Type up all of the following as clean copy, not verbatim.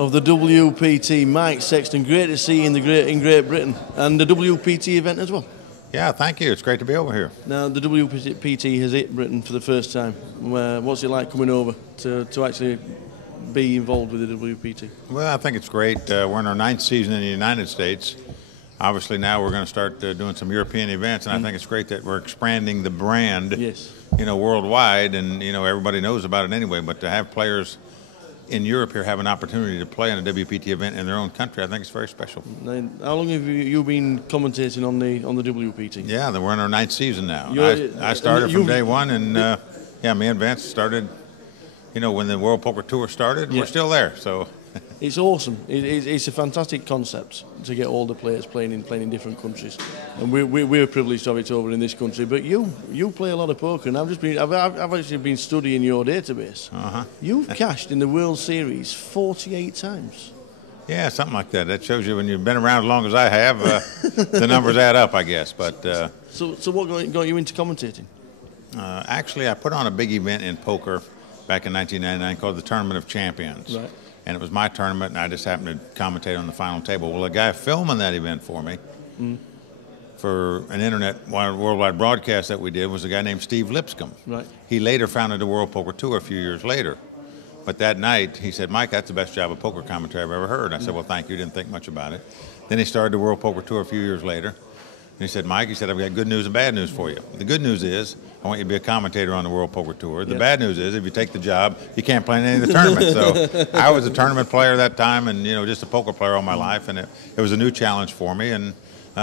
of the WPT Mike Sexton. Great to see you in Great Britain, and the WPT event as well. Yeah, thank you. It's great to be over here. Now, the WPT has hit Britain for the first time. What's it like coming over to actually be involved with the WPT? Well, I think it's great. We're in our 9th season in the United States. Obviously, now we're going to start doing some European events, and I think it's great that we're expanding the brand, yes, worldwide, and everybody knows about it anyway. But to have players in Europe here have an opportunity to play in a WPT event in their own country, I think it's very special. How long have you been commentating on the WPT? Yeah, we're in our 9th season now. I started from day one, and yeah, me and Vince started, when the World Poker Tour started. Yeah. We're still there, so. It's awesome. It's a fantastic concept to get all the players playing in different countries, and we're privileged to have it over in this country. But you play a lot of poker, and I've actually been studying your database. You've cashed in the World Series 48 times. Yeah, something like that. That shows you when you've been around as long as I have, the numbers add up, I guess. But so what got you into commentating? Actually, I put on a big event in poker back in 1999 called the Tournament of Champions. Right. And it was my tournament, and I just happened to commentate on the final table. Well, the guy filming that event for me for an internet worldwide broadcast that we did was a guy named Steve Lipscomb. Right. He later founded the World Poker Tour a few years later. But that night, he said, "Mike, that's the best job of poker commentary I've ever heard." I said, "Well, thank you." Didn't think much about it. Then he started the World Poker Tour a few years later. And he said, "Mike," he said, "I've got good news and bad news for you. The good news is I want you to be a commentator on the World Poker Tour. The bad news is if you take the job, you can't play in any of the tournaments." So I was a tournament player that time, and just a poker player all my life, and it was a new challenge for me, and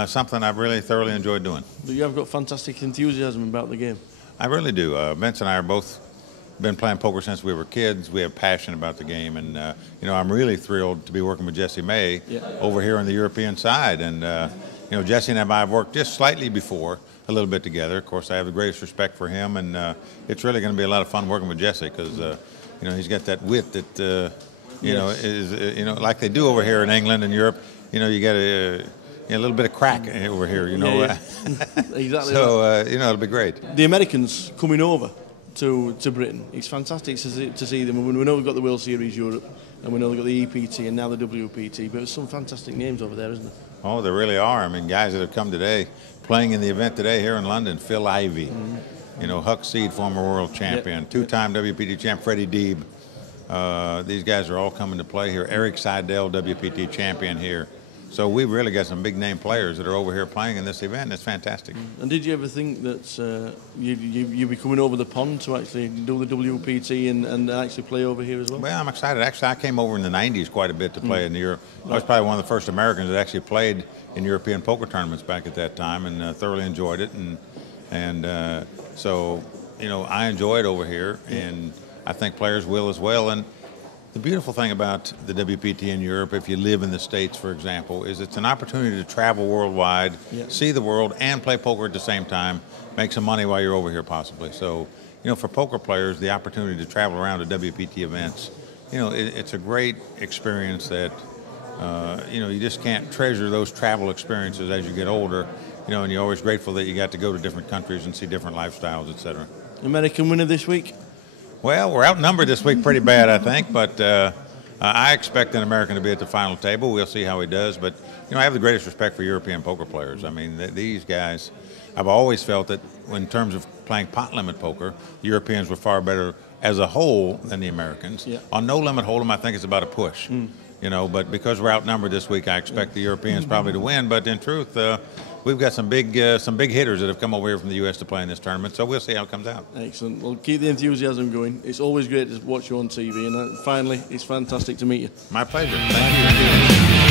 something I've really thoroughly enjoyed doing. But you have got fantastic enthusiasm about the game. I really do. Vince and I are both been playing poker since we were kids. We have passion about the game, and I'm really thrilled to be working with Jesse May over here on the European side, and Jesse and I have worked just slightly before, a little bit together. Of course, I have the greatest respect for him, and it's really going to be a lot of fun working with Jesse because, he's got that wit that, is, like they do over here in England and Europe. You got a little bit of crack over here, Exactly. So, it'll be great. The Americans coming over to Britain, it's fantastic to see them. We know we've got the World Series Europe, and we know we've got the EPT and now the WPT, but there's some fantastic names over there, isn't there? Oh, there really are. I mean, guys that have come today, playing in the event today here in London, Phil Ivey, Huck Seed, former world champion, two-time WPT champ, Freddie Deeb. These guys are all coming to play here. Eric Seidel, WPT champion here. So we've really got some big-name players that are over here playing in this event, and it's fantastic. And did you ever think that you'd be coming over the pond to actually do the WPT and actually play over here as well? Well, I'm excited. Actually, I came over in the 90s quite a bit to play in Europe. I was probably one of the first Americans that actually played in European poker tournaments back at that time, and thoroughly enjoyed it. And so, I enjoy it over here, and I think players will as well. And the beautiful thing about the WPT in Europe, if you live in the States, for example, is it's an opportunity to travel worldwide, see the world, and play poker at the same time, make some money while you're over here possibly. So, for poker players, the opportunity to travel around to WPT events, it's a great experience that, you just can't treasure those travel experiences as you get older, and you're always grateful that you got to go to different countries and see different lifestyles, etc. American winner this week? Well, we're outnumbered this week pretty bad, I think, but I expect an American to be at the final table. We'll see how he does, but I have the greatest respect for European poker players. I mean, these guys, I've always felt that in terms of playing pot limit poker, Europeans were far better as a whole than the Americans. On no limit hold'em, I think it's about a push. But because we're outnumbered this week, I expect the Europeans probably to win. But in truth, we've got some big hitters that have come over here from the U.S. to play in this tournament, so we'll see how it comes out. Excellent. Well, keep the enthusiasm going. It's always great to watch you on TV, and finally, it's fantastic to meet you. My pleasure. Thank you.